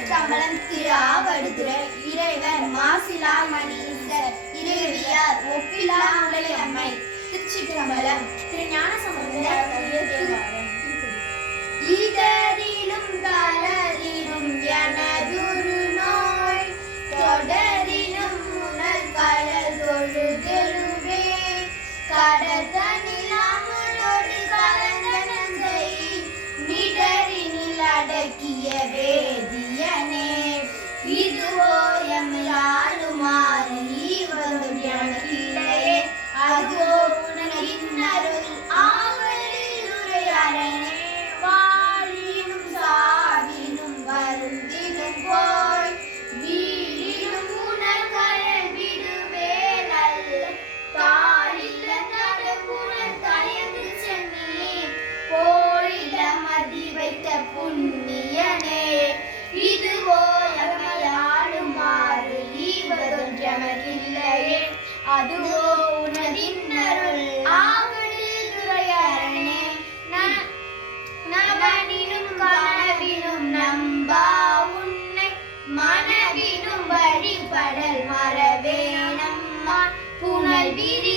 திருச்சம்பளம் திரு இறைவர் மாசிலா மணி இறைவியார் ஒப்பிலா உலை அம்மை. திருச்சிற்றம்பலம் திரு ஞான இதரிலும் கலரிலும் எனதுரு நோய் தொடரிலும் உணர் கடல் தொழுதெழுவே கடத்தனி போல் எம்மையாளுமாறு ஈவதொன்றமக்கில்லையே அதுவோ உனதின் அருள் ஆவடில் துறையரனே நவனினும் கனவினும் நம்பா உன்னை மனவினும் வழிபடல் மரபே. நம்மா புனல் விரி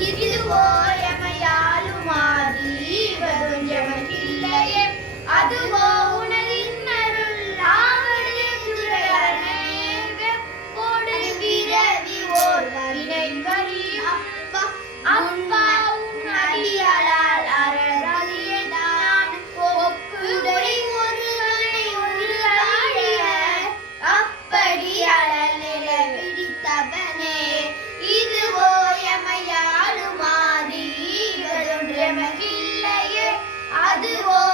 give you all. 对不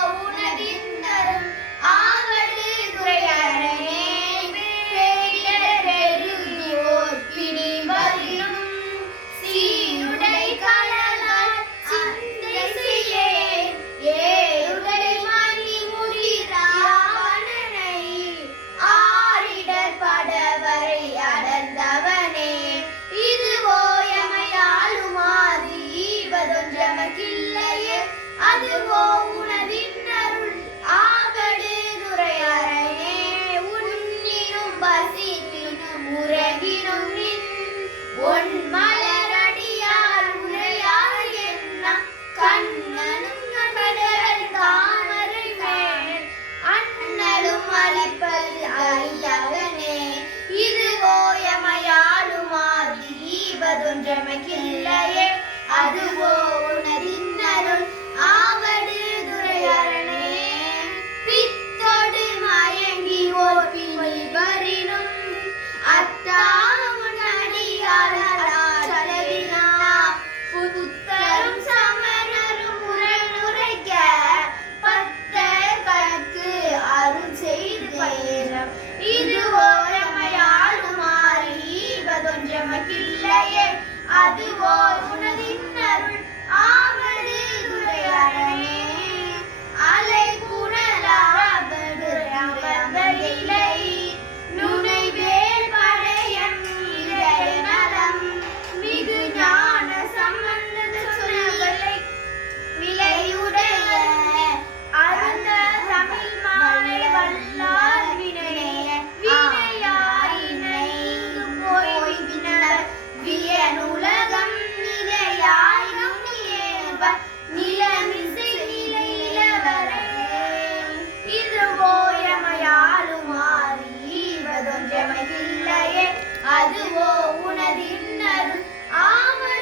உனதில்லையே அதுவோ உனது இன்னரும் ஆமை